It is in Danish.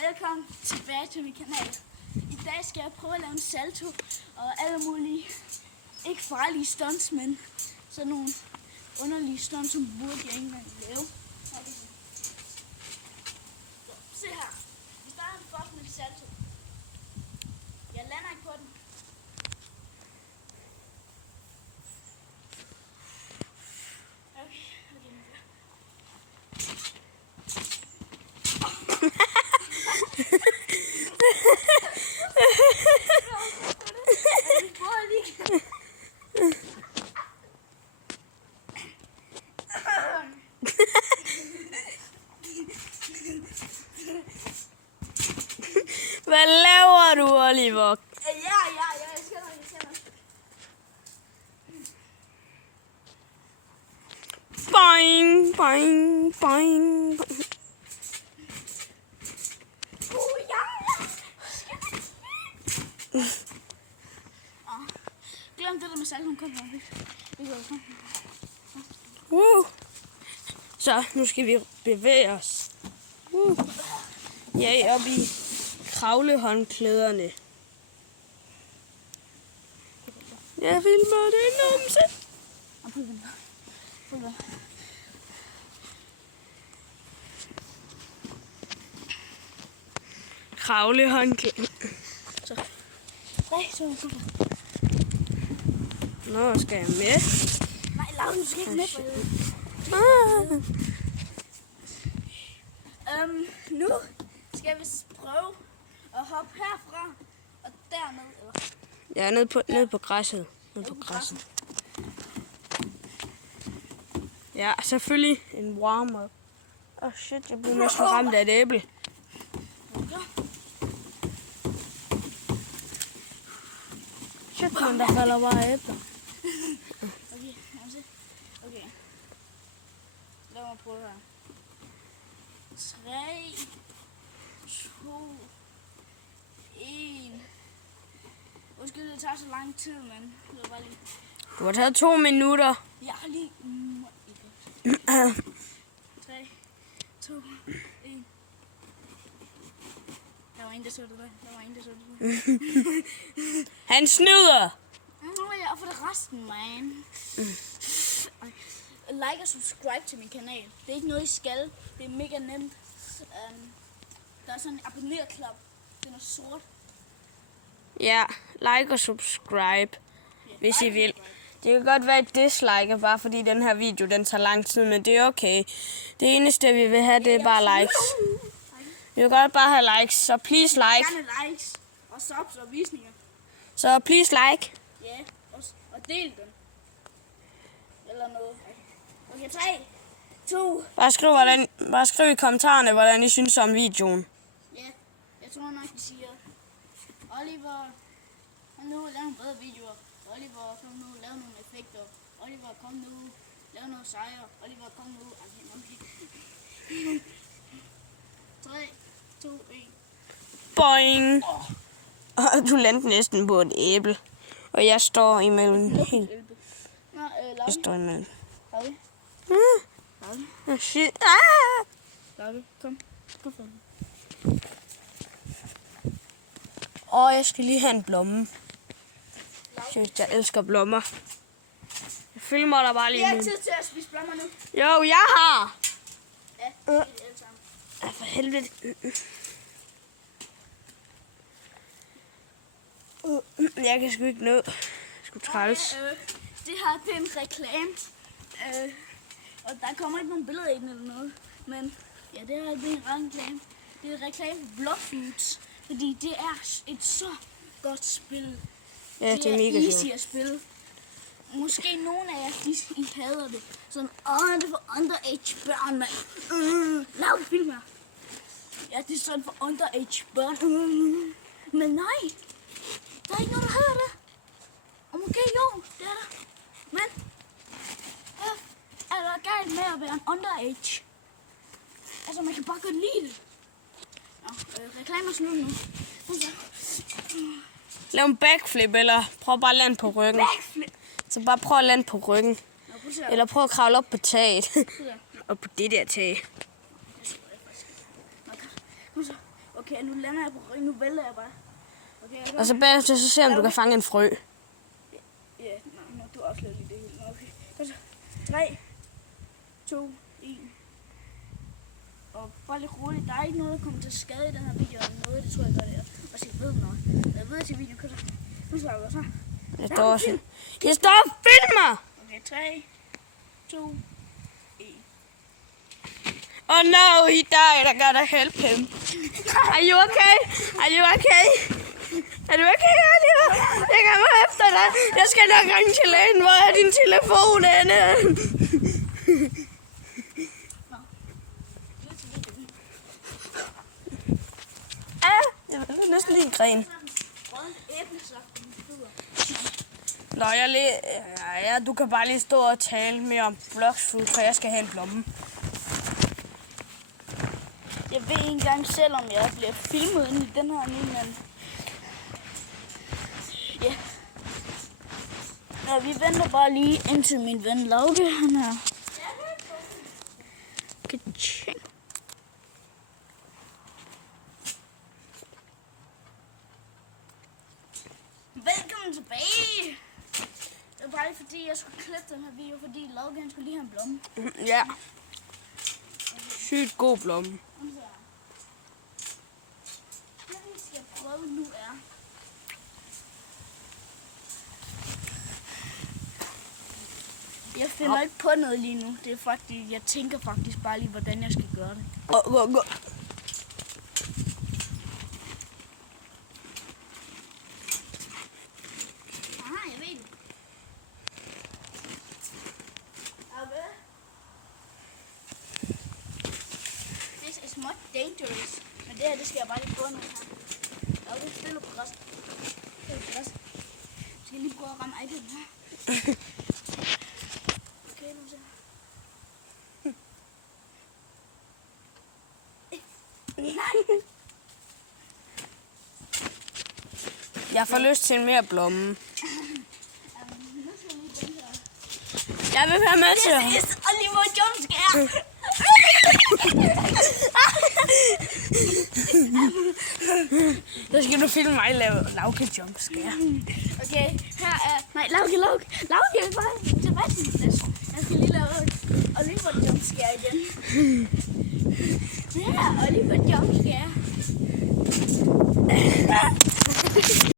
Velkommen tilbage til min kanal. I dag skal jeg prøve at lave en salto og alle mulige, ikke farlige stunts, men sådan nogle underlige stunts, som burde jeg ikke engang lave. Så, se her. Vi starter først med salto. Jeg lander ikke på den. Hvad laver du, Oliver? Ja, jeg skal nok. Boing, boing, boing. Glem det der med salto, kom her. Så, nu skal vi bevæge os. Ja, op i kravlehåndklæderne. Jeg filmer det numse. Kravlehåndklæder. Nå, skal jeg med? Nej, Laura, du skal ikke med på det. Nu skal vi prøve at hoppe herfra og derned. Ja, ned på græsset. Ned på græsset. Ja, selvfølgelig en warm-up. Shit, jeg blev næsten ramt af et æble. Shit, men der falder bare æbler. Okay. Lad mig prøve her. 3, 2, 1. Undskyld, det tager så lang tid, men det var bare lige. Du har taget 2 minutter. Jeg har lige... 3, 2, 1. Der var en, der så det der. Han snyder. Nu er jeg for det resten, man. Like og subscribe til min kanal. Det er ikke noget, I skal. Det er mega nemt. Der er sådan en abonner-knap. Den er sort. Ja, like og subscribe, hvis I vil. Det kan godt være et dislike, bare fordi den her video den tager lang tid, men det er okay. Det eneste, vi vil have, det er bare likes. Vi vil godt bare have likes, så please like. Gerne likes og subs og visninger. Så please like. Ja, og del den. Eller noget. Okay, 3, 2. Bare skriv i kommentarerne, hvordan I synes om videoen. Ja, jeg tror nok, I siger, Oliver, kom nu, lav nogle bedre videoer. Oliver, kom nu, lav nogle effekter. Oliver, kom nu, lav noget sejre. Oliver, kom nu. Okay. 3, 2, 1. Boing. Og du landte næsten på et æble. Og jeg står imellem. Jeg står imellem. Shit. Kom. Jeg skal lige have en blomme. Shit, jeg elsker blommer. Jeg filmer dig bare lige nu. Vi har tid til at spise blommer nu. Jo, jeg har. Ja, det er alle sammen. For helvede. Jeg kan sgu ikke nå. Sgu træls. Det her, det er en reklame. Og der kommer ikke nogen billeder i den eller noget. Men ja, det er en reklame. Det er en reklame for Bloxfruits. Fordi det er et så godt spil. Ja, det er mega easy at spille. Måske nogle af jer, I hader det. Sådan, det er for underage børn, mand. Lav film her. Ja, det er sådan for underage børn. Men nej. Der er ikke nogen, der hader det. Okay, jo, det er der. Men, er der galt med at være en underage? Altså, man kan bare godt lide det. Reklamer slut nu. Lav en backflip, eller prøv bare at lande på ryggen. Backflip? Så bare prøv at lande på ryggen. Eller prøv at kravle op på taget. Og på det der tag. Okay, nu lander jeg på ryggen. Nu vælter jeg bare. Okay, jeg Og så bagefter så se om du kan fange en frø. Ja, nej, du afslører lige det hele. Okay. Godt så. 3, 2, 1. Og bare lidt roligt. Der er ikke noget, der kommer til skade i den her video. Eller noget, det tror jeg godt, det er. Og så ved noget. Jeg ved til video. Godt så. Nu skal jeg gøre så. Jeg står også. Jeg står og filmer! Okay, 3, 2, 1. Oh no, he died. I gotta help him. Are you okay? Are you okay? Er du okay, Oliver? Jeg kommer efter dig. Jeg skal nok ringe til lægen. Hvor er din telefon henne? Jeg vil næsten lige en gren. Nå, ja, du kan bare lige stå og tale mere om Bloxfood, for jeg skal have en blomme. Jeg ved ikke engang selv, om jeg bliver filmet inde i den her nu, men... Ja. Nå, vi venter bare lige indtil min ven Lauke, han her. Ka-ching. Velkommen tilbage! Det var bare lige fordi, jeg skulle klippe den her video, fordi Lauke han skulle lige have en blomme. Ja. Sygt god blomme. Det vi skal prøve nu er... Jeg finder ikke på noget lige nu. Det er faktisk, jeg tænker faktisk bare lige, hvordan jeg skal gøre det. Gå. Ah, jeg ved det. Okay. This is not dangerous. Men det her, det skal jeg bare lige prøve nu her. Okay, stille på græs. Stille på græs. Jeg skal lige prøve at ramme iPad'en her. Okay, nu så. Nej. Jeg får lyst til mere blomme. Nu skal jeg lige den her. Jeg vil være med til. This is Oliver Jumpscare. Så skal du filme mig lave Lauke jumpscare. Okay, her er... Nej, Lauke, bare tilbage til min plads. Jeg skal lige lave Oliver Jumpscare igen. Det her er Oliver Jumpscare.